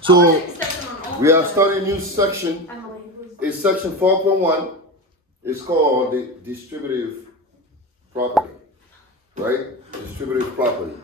So we are starting a new section. It's section 4.1. It's called the distributive property, right? Distributive property.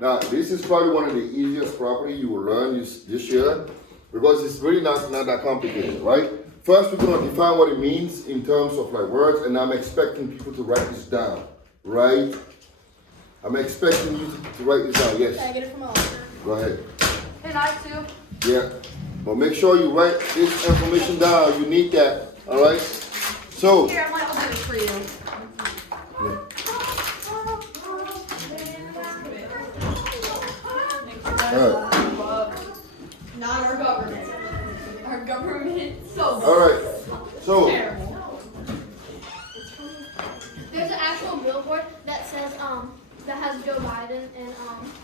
Now, this is probably one of the easiest property you will learn this year because it's really not that complicated, right? First, we're going to define what it means in terms of like words, and I'm expecting people to write this down, right? I'm expecting you to write this down, yes. Can I get it from a locker? Go ahead. And I too. Yeah, but make sure you write this information down. You need that, all right? So. Here, I'll do it for you. Yeah. Not our government. Our government, so all right, so. terrible. There's an actual billboard that says that has Joe Biden and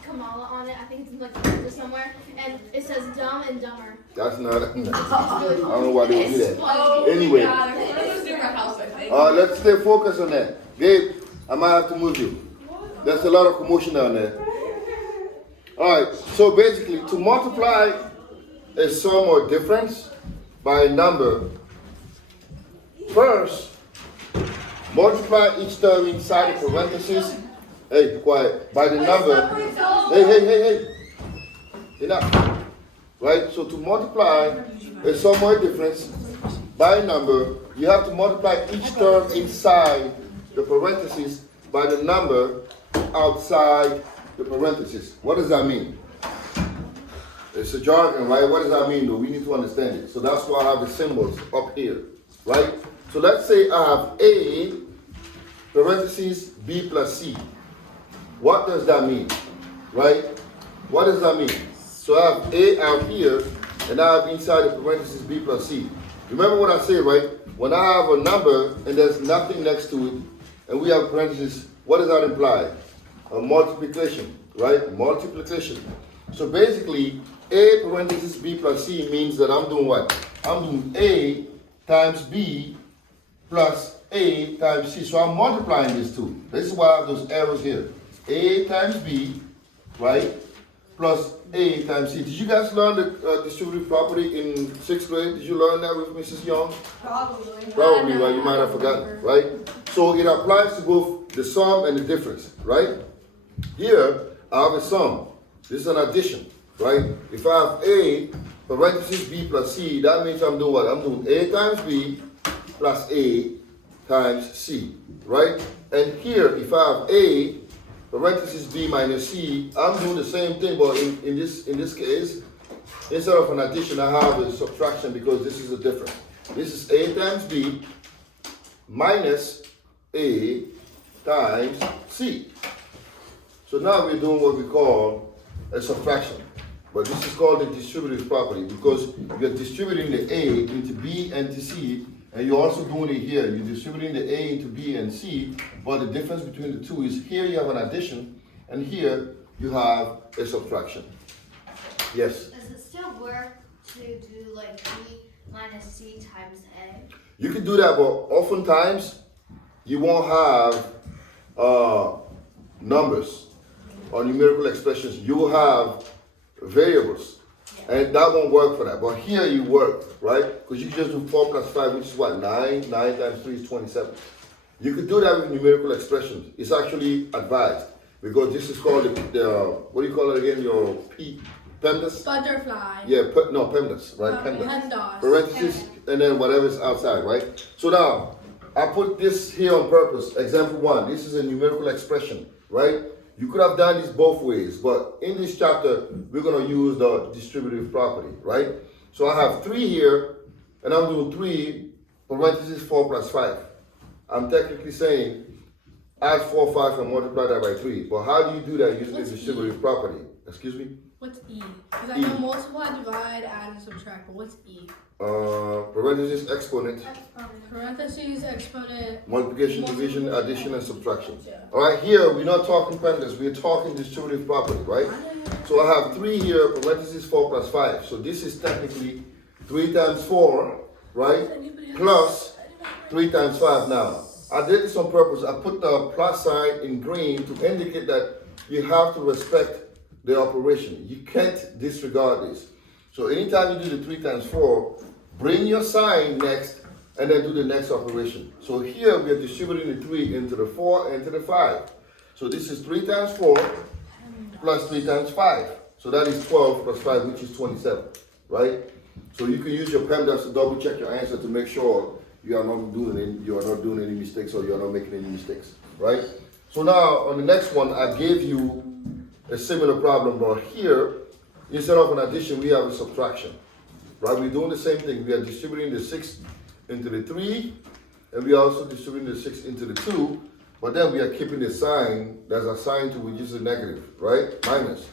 Kamala on it. I think it's like Georgia somewhere, and it says "dumb and dumber." That's not. I Really don't know why they do that. Oh, Anyway. God. Let's do our house, I think. Let's stay focused on that. Gabe, I might have to move you. There's a lot of commotion down there. All right, so basically, to multiply a sum or difference by a number, first, multiply each term inside the parentheses. Hey, be quiet. By the number. Hey. Enough. Right? So to multiply a sum or difference by a number, you have to multiply each term inside the parentheses by the number outside the parentheses. What does that mean? It's a jargon, right? What does that mean, though? We need to understand it. So that's why I have the symbols up here, right? So let's say I have A, parentheses, B plus C. What does that mean, right? What does that mean? So I have A out here, and I have inside the parentheses B plus C. Remember what I said, right? When I have a number and there's nothing next to it, and we have parentheses, what does that imply? A multiplication, right? Multiplication. So basically, A parentheses B plus C means that I'm doing what? I'm doing A times B plus A times C. So I'm multiplying these two. This is why I have those arrows here. A times B, right? Plus A times C. Did you guys learn the distributive property in 6th grade? Did you learn that with Mrs. Young? Probably. Probably, right? You might have forgotten, right? So it applies to both the sum and the difference, right? Here, I have a sum. This is an addition, right? If I have A, parentheses B plus C, that means I'm doing what? I'm doing A times B plus A times C, right? And here, if I have A, parentheses B minus C, I'm doing the same thing, but in this case, instead of an addition, I have a subtraction because this is a difference. This is A times B minus A times C. So now we're doing what we call a subtraction. But this is called the distributive property because you're distributing the A into B and to C, and you're also doing it here. You're distributing the A into B and C, but the difference between the two is here you have an addition, and here you have a subtraction. Yes? Does it still work to do like B minus C times A? You can do that, but oftentimes you won't have numbers or numerical expressions. You will have variables, and that won't work for that. But here you work, right? Because you can just do 4 plus 5, which is what? 9. 9 times 3 is 27. You could do that with numerical expressions. It's actually advised because this is called the what do you call it again? Your PEMDAS? Butterfly. Yeah, PEMDAS, right? PEMDAS. Parentheses, and then whatever's outside, right? So now, I put this here on purpose. Example 1, this is a numerical expression, right? You could have done this both ways, but in this chapter, we're going to use the distributive property, right? So I have 3 here, and I'm doing 3, parentheses 4 plus 5. I'm technically saying, add 4, 5, and multiply that by 3. But how do you do that using the distributive property? Excuse me? What's E? Because I know multiply, divide, add, and subtract, but what's E? Parentheses, exponent, Parentheses, exponent. multiplication, division, addition, and subtraction. Yeah. All right, here we're not talking PEMDAS, we're talking distributive property, right? So I have 3 here, parentheses 4 plus 5. So this is technically 3 times 4, right? Plus 3 times 5 now. I did this on purpose. I put the plus sign in green to indicate that you have to respect the operation. You can't disregard this. So anytime you do the 3 times 4, bring your sign next and then do the next operation. So here we are distributing the 3 into the 4 and to the 5. So this is 3 times 4 plus 3 times 5. So that is 12 plus 5, which is 27, right? So you can use your PEMDAS to double check your answer to make sure you are not doing any mistakes or you are not making any mistakes, right? So now on the next one, I gave you a similar problem, but here, instead of an addition, we have a subtraction, right? We're doing the same thing. We are distributing the 6 into the 3, and we are also distributing the 6 into the 2, but then we are keeping the sign that's assigned to which is a negative, right? Minus.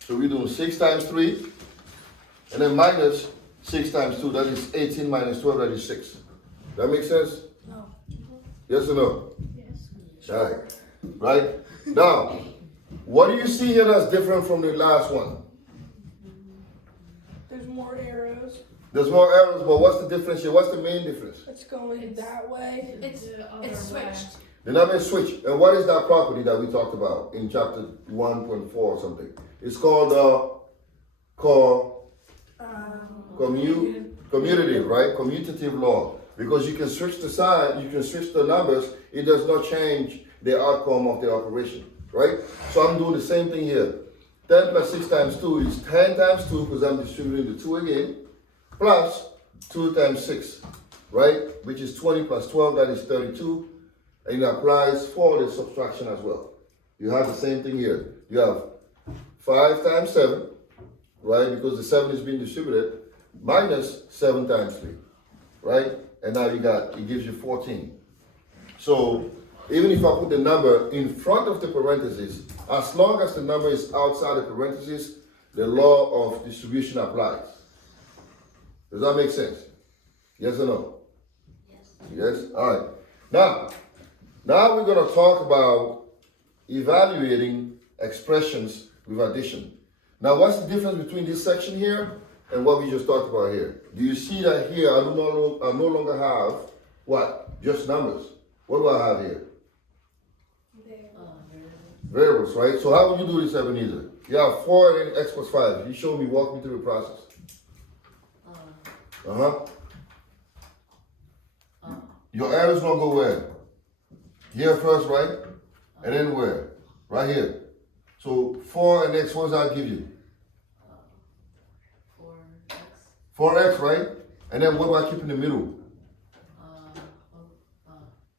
So we're doing 6 times 3, and then minus 6 times 2, that is 18 minus 12, that is 6. That makes sense? No. Yes or no? Yes. All right. Right? Now, what do you see here that's different from the last one? There's more arrows. There's more arrows, but what's the difference here? What's the main difference? It's going that way. It's switched. The number is switched. And what is that property that we talked about in chapter 1.4 or something? It's called commutative, right? Commutative law. Because you can switch the sign, you can switch the numbers, it does not change the outcome of the operation, right? So I'm doing the same thing here. 10 plus 6 times 2 is 10 times 2 because I'm distributing the 2 again, plus 2 times 6, right? Which is 20 plus 12, that is 32. And it applies for the subtraction as well. You have the same thing here. You have 5 times 7, right? Because the 7 is being distributed, minus 7 times 3, right? And now it gives you 14. So even if I put the number in front of the parentheses, as long as the number is outside the parentheses, the law of distribution applies. Does that make sense? Yes or no? Yes. Yes? All right. Now we're going to talk about evaluating expressions with addition. Now, what's the difference between this section here and what we just talked about here? Do you see that here I no longer have what? Just numbers. What do I have here? Variables, right? So how would you do this, Ebenezer? You have 4 and then x plus 5. You show me, walk me through the process. Your arrows don't go where? Here first, right? And then where? Right here. So 4 and x, what does that give you? 4x, right? And then what do I keep in the middle?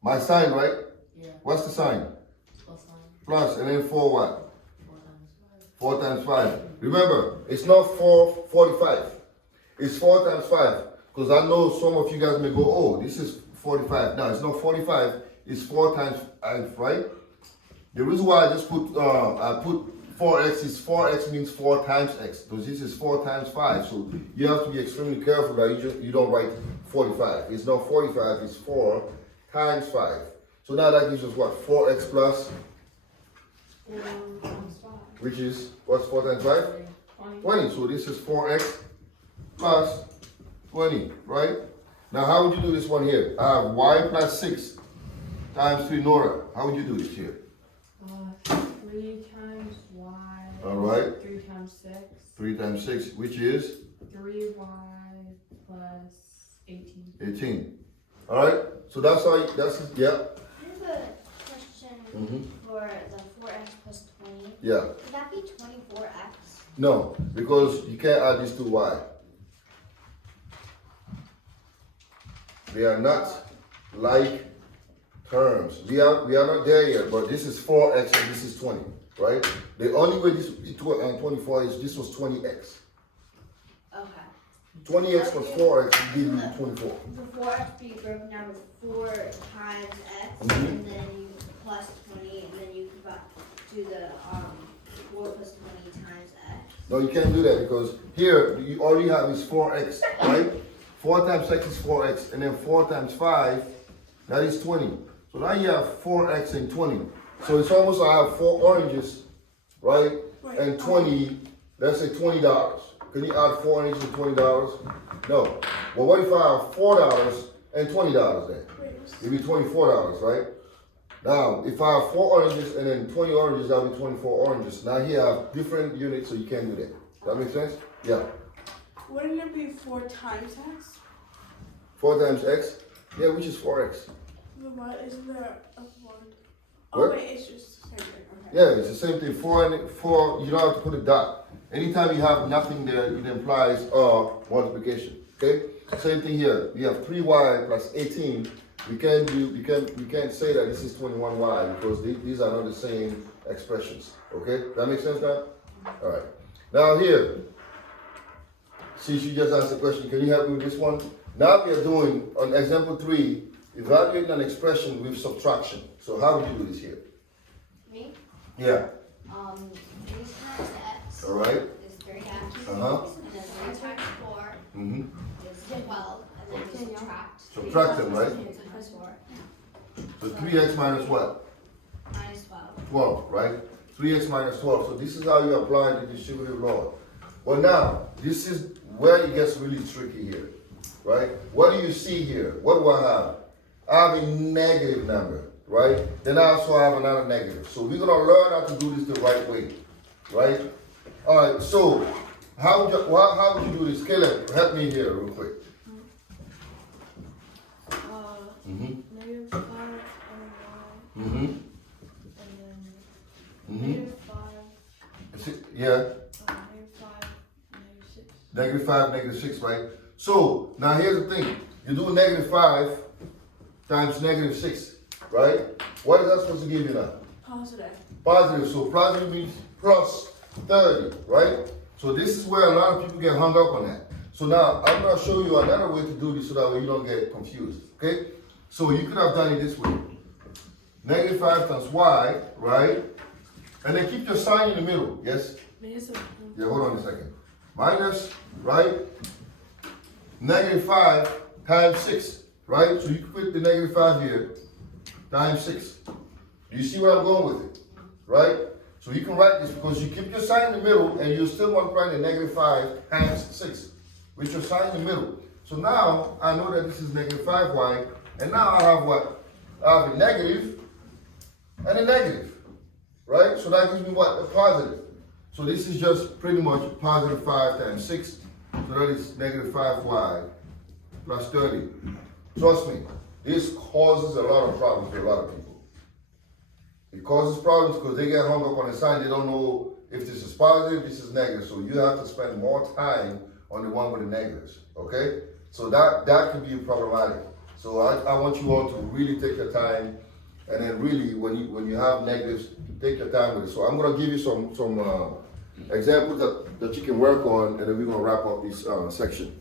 My sign, right? Yeah. What's the sign? Plus sign. Plus, and then 4 what? 4 times 5. 4 times 5. Remember, it's not 445. It's 4 times 5. Because I know some of you guys may go, oh, this is 45. No, it's not 45. It's 4 times 5, right? The reason why I just put 4x is 4x means 4 times x. Because this is 4 times 5. So you have to be extremely careful that you don't write 45. It's not 45, it's 4 times 5. So now that gives us what? 4x plus? 4 times 5. Which is, what's 4 times 5? 20. So this is 4x plus 20, right? Now how would you do this one here? I have y plus 6 times 3. Nora, how would you do this here? 3 times y. All right. 3 times 6. 3 times 6, which is? 3y plus 18. 18. All right. So that's how, yeah. I have a question for the 4x plus 20. Yeah. Would that be 24x? No, because you can't add this to y. They are not like terms. We are not there yet, but this is 4x and this is 20, right? The only way this 24 is this was 20x. Okay. 20x plus 4x will give you 24. The 4x be broken down with 4 times x, and then you plus 20, and then you can do the 4 plus 20 times x. No, you can't do that because here you already have is 4x, right? 4 times x is 4x, and then 4 times 5, that is 20. So now you have 4x and 20. So it's almost like I have 4 oranges, right? And 20, let's say $20. Can you add 4 oranges and $20? No. Well, what if I have $4 and $20 then? It'd be $24, right? Now, if I have 4 oranges and then 20 oranges, that'll be 24 oranges. Now here I have different units, so you can't do that. That make sense? Yeah. Wouldn't it be 4 times x? 4 times x? Yeah, which is 4x. What isn't there a 1? What? Oh wait, it's just the same thing. Okay. Yeah, it's the same thing. 4, you don't have to put a dot. Anytime you have nothing there, it implies multiplication. Okay? Same thing here. We have 3y plus 18. We can't say that this is 21y because these are not the same expressions. Okay? That makes sense now? Alright. Now here, since you just asked the question, can you help me with this one? Now we are doing, on example 3, evaluating an expression with subtraction. So how would you do this here? Me? Yeah. 3 times x Alright. is 3x. Uh-huh. And then 3 times 4 Mm-hmm. is 12. And then you subtract. Subtract them, right? 3 times 4. So 3x minus what? Minus 12. 12, right? 3x minus 12. So this is how you apply the distributive law. Well now, this is where it gets really tricky here, right? What do you see here? What do I have? I have a negative number, right? Then I also have another negative. So we're gonna learn how to do this the right way, right? All right, so how would you do this? Caleb, help me here real quick. Negative 5 and 1, Mm-hmm. and then negative 5, Yeah, negative 5, negative 6. negative 5, negative 6, right? So now here's the thing. You do negative 5 times negative 6, right? What is that supposed to give you now? Positive. Positive. So positive means plus 30, right? So this is where a lot of people get hung up on that. So now I'm going to show you another way to do this so that way you don't get confused, okay? So you could have done it this way. Negative 5 times y, right? And then keep your sign in the middle, yes? Yeah, hold on a second. Minus, right? Negative 5 times 6, right? So you can put the negative 5 here, times 6. Do you see where I'm going with it? Right? So you can write this because you keep your sign in the middle and you're still multiplying the negative 5 times 6 with your sign in the middle. So now I know that this is negative 5y, and now I have what? I have a negative and a negative, right? So that gives me what? A positive. So this is just pretty much positive 5 times 6. So that is negative 5y plus 30. Trust me, this causes a lot of problems for a lot of people. It causes problems because they get hung up on the sign. They don't know if this is positive, this is negative. So you have to spend more time on the one with the negatives, okay? So that can be problematic. So I want you all to really take your time, and then really when you have negatives, take your time with it. So I'm gonna give you some examples that you can work on, and then we're gonna wrap up this section.